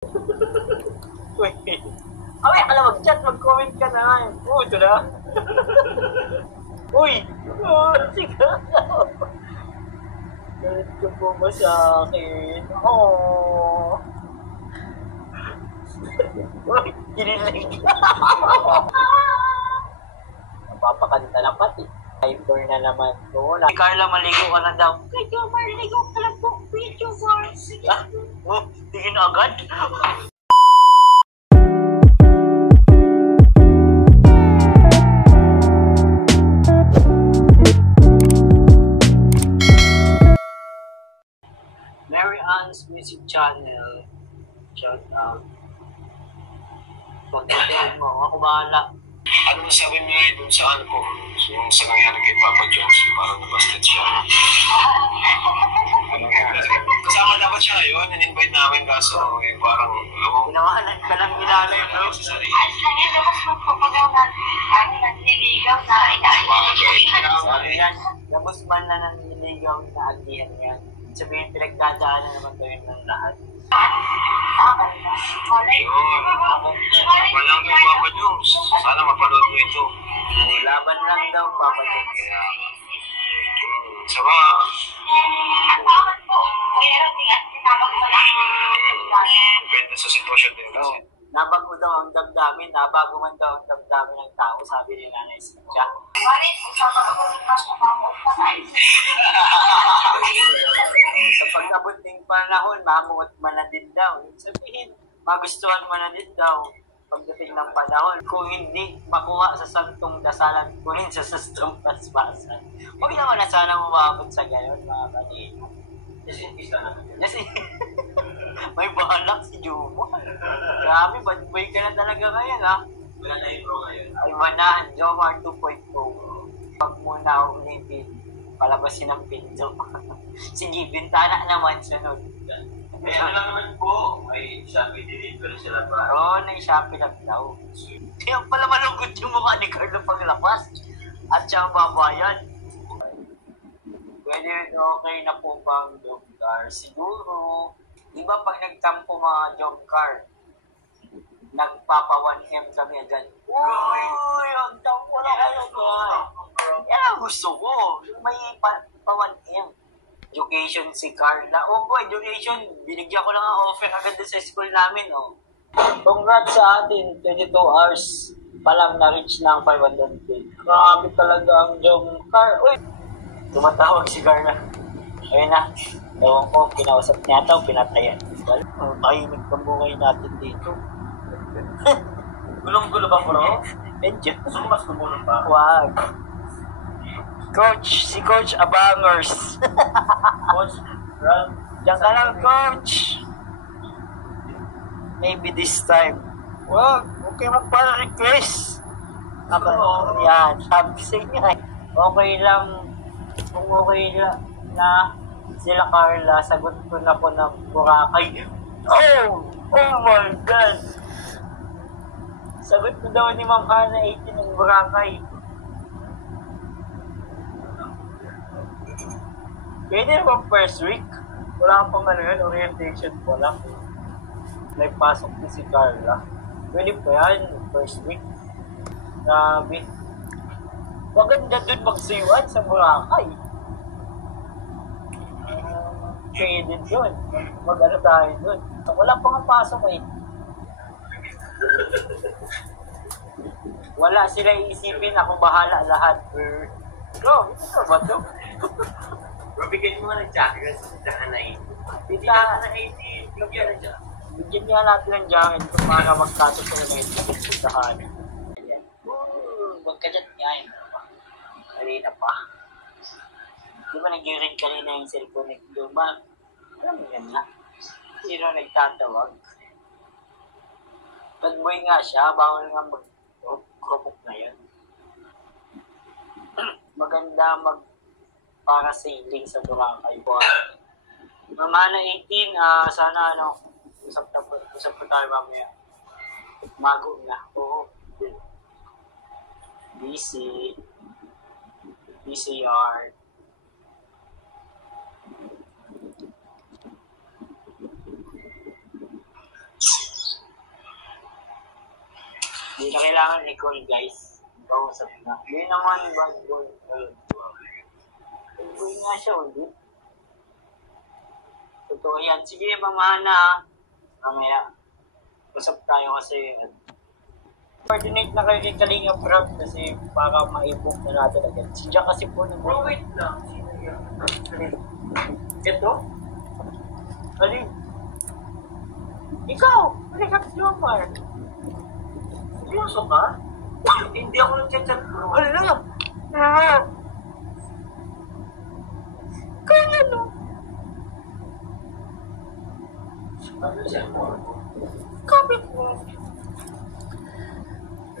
Uy. Away ka na mag-chat, mag-comment ka na. Ito na. Uy! Oh, siguro. Galit ka po ba sa akin? Oh. Uy, kinilig. Napapakanta na pati. Hyper na naman ko. Kay Carla, maligo ka na daw. Kay Carla, maligo ka lang po. Video war. Ah, oh, tingin agad. Mary Ann's Music Channel. Shout out. Pag-hotel mo, ako bahala. Ano masabi mo ngayon dun sa ano po? Yung sa nangyari kay Papa Jones, parang nabasted siya. Ano nga? Kasama dapat siya ngayon, in-invite namin kaso yung parang... Pinawahalan ka lang nilalay, bro. Ayos lang yun, labas magpapagaw na niligaw na inaayos. Sabi yan, labos man na ng niligaw na agihan yan. Sabihin, pinagdadaanan naman to yun ng lahat. Yun. Walang kay Papa Jones. Sana mapanood mo ito. Laban lang daw, Papa Jones. Kaya... Saka... Depende sa sitwasyon din kasi. Nabago daw ang damdamin, nabago man daw ang damdamin ng tao, sabi ni Nanay Cynthia. Sa pag-abot ng panahon, mamuot man na din daw. Sabihin, magustuhan mo na din daw pagdating ng panahon. Kung hindi makuha sa santong dasalan, kunin sa sastong paspasan. Huwag naman na sana umabot sa gayon, mga kanina. Kasi, may balak si Jumo. Grabe, bad boy ka na talaga ngayon, ha? Wala na yung pro ngayon. Ay, manaan, Jomar 2.0. Pag muna ulitin, palabasin ang pinto. Sige, bintana naman sunod. Eh, ano lang naman po, may Shopee delivery sila pa. Oo, na-Shopee lang daw. Kaya pala malungkot yung mukha ni Carlo paglabas. At siya ang babayan. Pwede okay na po bang job car? Siguro, di ba pag nagtampo mga job car, nagpapa 1M kami agad. Uy, ang tampo na kayo, guys. Yan ang gusto ko. Yung may pa 1M. Education si Carla. Oh, education. Binigyan ko lang ang offer agad sa school namin, oh. Congrats sa atin. 22 hours pa lang na-reach ng 500K. Grabe talaga ang job car. Uy! Tumatawag si Carla. Ayun na. Ewan ko, kinausap niya ito, pinatayan. Well, tahimik ang buhay natin dito. Gulong-gulo ba, bro? Medyo. Gusto mo mas gumulong pa? Wag. Coach, si Coach Abangers. Coach, Rob, Diyan ka lang, Coach. Maybe this time. Wag, okay mo para request. Ako, yan, sabi sa inyo. Okay lang, kung okay lang na sila Carla, sagot ko na po ng Boracay. Oh my God. Sagot ko daw ni Ma'am Hana 18 ng Boracay. Pwede naman first week. Wala pang ano yun, orientation pa lang. Nagpasok din si Carla. Pwede pa yan, first week. Grabe. Maganda dun magsuyuan sa Boracay. Pwede dun. Mag-ano tayo dun. Wala pa nga pasok eh. Wala sila iisipin, akong bahala lahat. Bro, ito ba ito? Bro, bigyan mo nga ng jacket sa na 18. Hindi Tita, ka na 18. Bigyan na dyan. bigyan niya natin ng jacket kung para magkato sa mga itahan. Ayan. Huwag ka dyan. Ayan. Kanina pa. Di ba nag-ring kanina yung cellphone ni Duman? Alam mo yan na. Sino nagtatawag? Bad boy nga siya. Bawal nga mag-group na yan. Maganda para sailing sa Boracay. Mamana 18, sana usap po tayo mamaya. Mago na. Oo. Busy yard. Hindi na kailangan i-call, guys. Kausap na. Hindi naman bad boy. Bad boy nga siya, ulit. Totoo yan. Sige, mamana. Mamaya. Usap tayo kasi. Coordinate na kayo kay Kalinga Prab kasi para ma-book na natin agad. Si Jack kasi po nung... Bro, wait lang. Sino yan? Ito? Alin? Ikaw! Halika ka si Omar. Seryoso ka? Hindi ako nag-chat bro. Hala! Kaya ano? Ano siya mo? Kapit mo.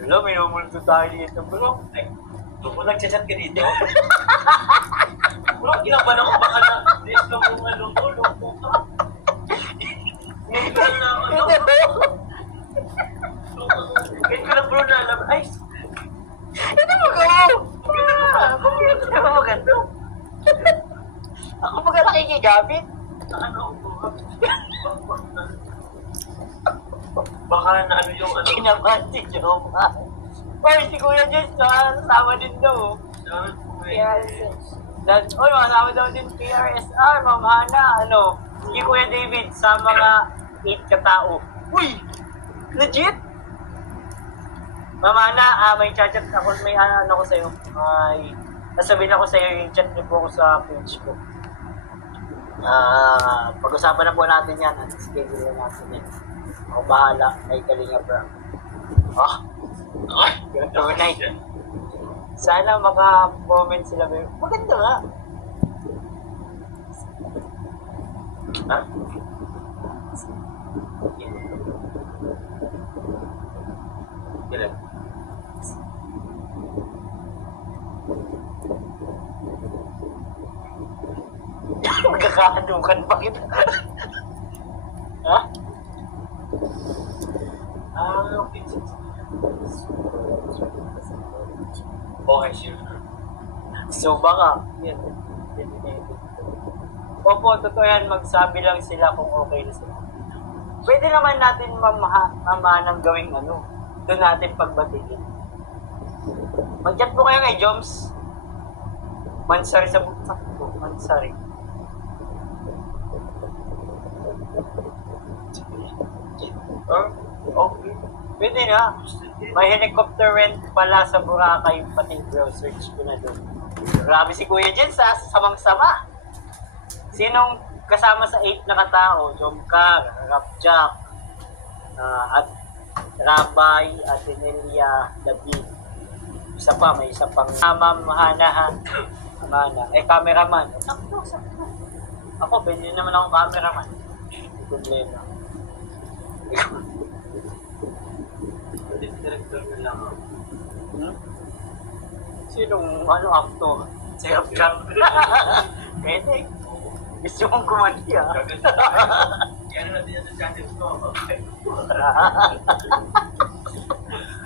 Hala, may numulto tayo dito bro. Ay, kung nag-chat ka dito? Bro, ginaban ako baka na. Des ka mo nga loko ka. Ngayon ko na ano. Ngayon ko na bro na alam. Ay, Ano mo ko? Kumita mo maganda. Ako baga nakikigamit. ano ko? Baka na ano yung ano. Kinabahan si Joma. Or si Kuya Jess, sama din daw. Yes. Oy, masama daw din PRSR, Ma'am Hana, ano, si Kuya David sa mga 8 katao. Uy! Legit? Ma'am Hana, may chat ako, may ano ko sa'yo. May, nasabihin ako sa'yo yung chat niyo po ako sa page ko. Pag-usapan na po natin yan at schedule na natin yan. Ako bahala kay Kalinga Bro. Ganito na yun. Sana maka-comment sila. Maganda nga. Ha? Kailan? Magkakahadukan pa kita. Ha? Okay. Okay, sure. So baka, yan. Opo, totoo yan. Magsabi lang sila kung okay na sila. Pwede naman natin mamanang gawing ano. Doon natin pagbatigin. Mag-chat po kayo kay Joms. Mansari sa buksak po. Mansari. Okay. Pwede na. May helicopter rent pala sa Boracay, pati bro, search ko na doon. Grabe si Kuya Jens, samang-sama. Sinong kasama sa 8 na katao? Jomcar, Rapjack, at Rabay, Atenelia, David. Isa pa, may isa pang Ma'am Hana. Cameraman. Sakto. Ako, pwede naman akong cameraman. Hindi problema. Director na lang ako. Sinong actor? Si Rapjack. Pwede. Gusto mong kumandi Yan natin yan sa channels ko.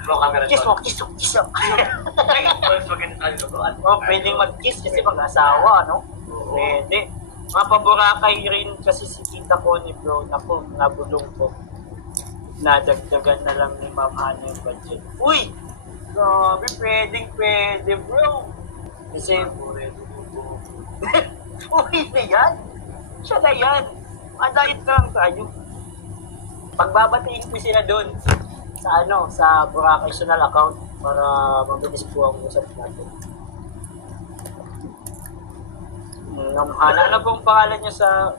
Bro, camera Kiss mo. Mas maganda tayo bro. Pwedeng mag-kiss kasi mag-asawa, no? Pwede. Mga paborakay rin kasi si tita ko ni bro. Naku, nabulong ko. Nadagdagan na lang ni Ma'am Hana yung budget. Uy! Grabe, pwede bro. Kasi, uy na yan. Siya na yan. Diet lang tayo. Pagbabatiin ko sila doon sa Boracay personal account para mabilis po ang usap natin. Ano pong pangalan niya sa...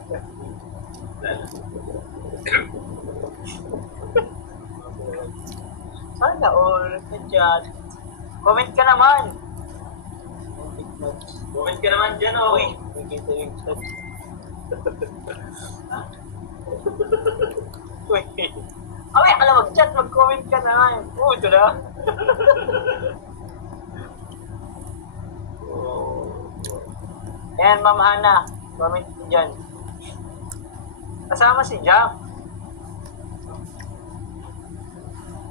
Sana all na comment ka naman. Comment ka naman dyan, oh. Uy, nakikita yung chat. Uy. Okay, ka lang mag-chat, mag-comment ka naman. Ito na. Ayan, Ma'am Hana. Comment ko dyan. Kasama si Jack.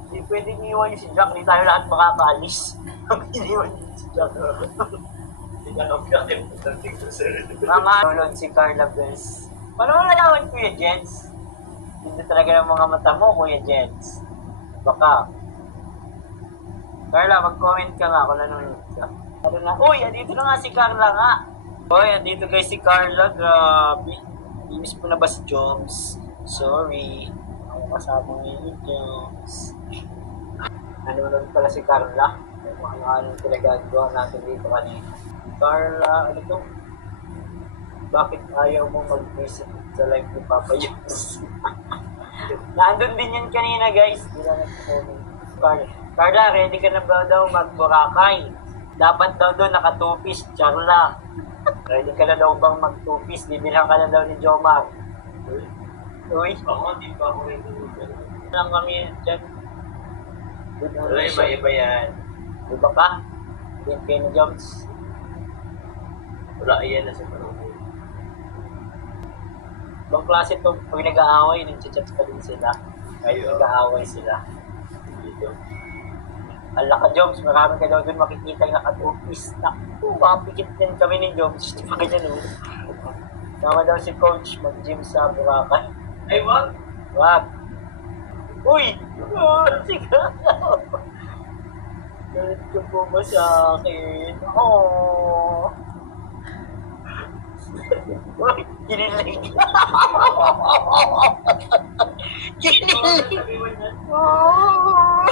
Hindi pwedeng iwan si Jack. Hindi tayo lahat makakaalis. Iniwan si Jack. Mama, tulad si Carla Bells. Paano mo nalaman, Kuya Jens? Hindi talaga ng mga mata mo, Kuya Jens. Baka. Carla, mag-comment ka nga kung nanonood ka. Ano na? Uy, andito na nga si Carla nga. Uy, andito guys si Carla. Grabe. Imis po na ba si Joms? Sorry. Ako kasama ngayon, Joms. Nanonood pala si Carla. Ano pinagagawa natin dito kanina. Carla, ano to? Bakit ayaw mo mag-visit sa live ni Papa Joms? Nandun din yun kanina guys. Hindi na nag-comment. Carla, ready ka na ba daw mag-Boracay? Dapat daw doon naka-two-piece, Carla. Ready ka na daw bang mag-two-piece? Bibilhan ka na daw ni Jomar. Uy. Ako, di pa ako ready. Lang kami dyan. Wala, iba yan. Iba ka? Yung Kenny Jones. Wala, iyan na sa panahon. Ibang klase ito, pag nag-aaway, nag-chat pa din sila. Kahit Ayun. nag-aaway sila. Dito. Ala ka, Joms, marami ka daw doon makikita yung naka-two-piece. Naku, mapikit din kami ni Joms. Di ba ganyan, no? Tama daw si Coach mag-gym sa Boracay. Ay, wag! Wag! Uy! Oh, sige! Galit ka po ba sa akin? Oh! Uy! Kinilig! Kinilig! Oh!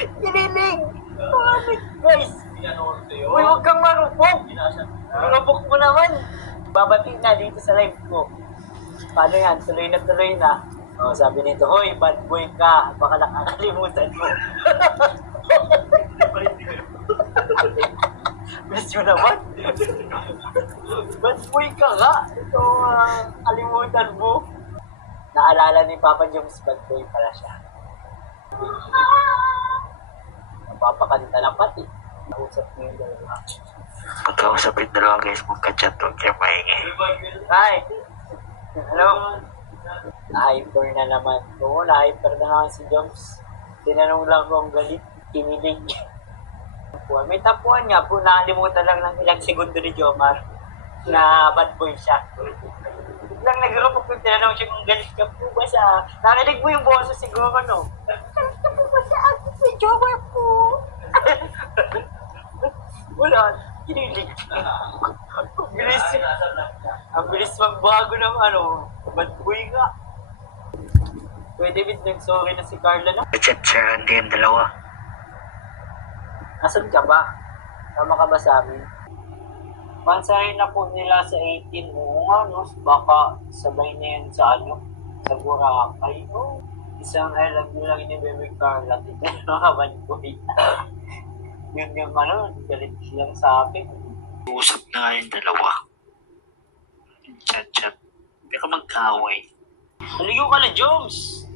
Kinilig! Kinilig! Guys! Pinanood sa'yo. Uy, huwag kang marupok! Pinasan. Marupok mo naman! Babati na dito sa live ko. Paano yan? Tuloy na. Oh, sabi nito, hoy, bad boy ka. Baka nakakalimutan mo. Bless you naman. Bad boy ka nga. Ito, kalimutan mo. Naalala ni Papa Joms, bad boy pala siya. Napapakanta na pati. Nausap niyo yung dalawa. Pagkausap yung dalawa guys, magka-chat huwag kayo maingay. Hi! Hello? Na-hyper na naman. Oo, na-hyper na naman si Joms. Tinanong lang kung galit, kinilig. May tapuan nga po, nakalimutan lang ng ilang segundo ni Jomar na bad boy siya. Biglang nag-report kung tinanong siya kung galit ka po ba sa... Nakinig mo yung boses siguro, no? Galit ka po ba sa akin si Jomar po? Wala, kinilig. Ang bilis magbago ng bad boy nga. Pwede bit nag-sorry na si Carla na. Chat siya, hindi yung dalawa. Nasaan ka ba? Tama ka ba sa amin? Pansahin na po nila sa 18. Oo nga, no? Baka sabay na yan sa sa Boracay. Oh, isang I love you lang ni Baby Carla. Tignan mga bad boy. Yun yung galit lang sa akin. Usap na nga yung dalawa. Chat. Pero magkaaway. Maligo ka na, Joms!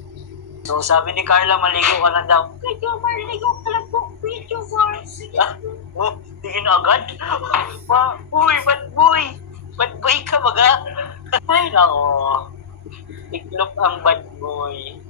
So, sabi ni Carla, maligo ka na daw. Kuya Jomar, maligo ka lang po. Kuya Jomar. Tingin agad? Uy, bad boy! Bad boy ka baga? Ay, nako. Tiklop ang bad boy.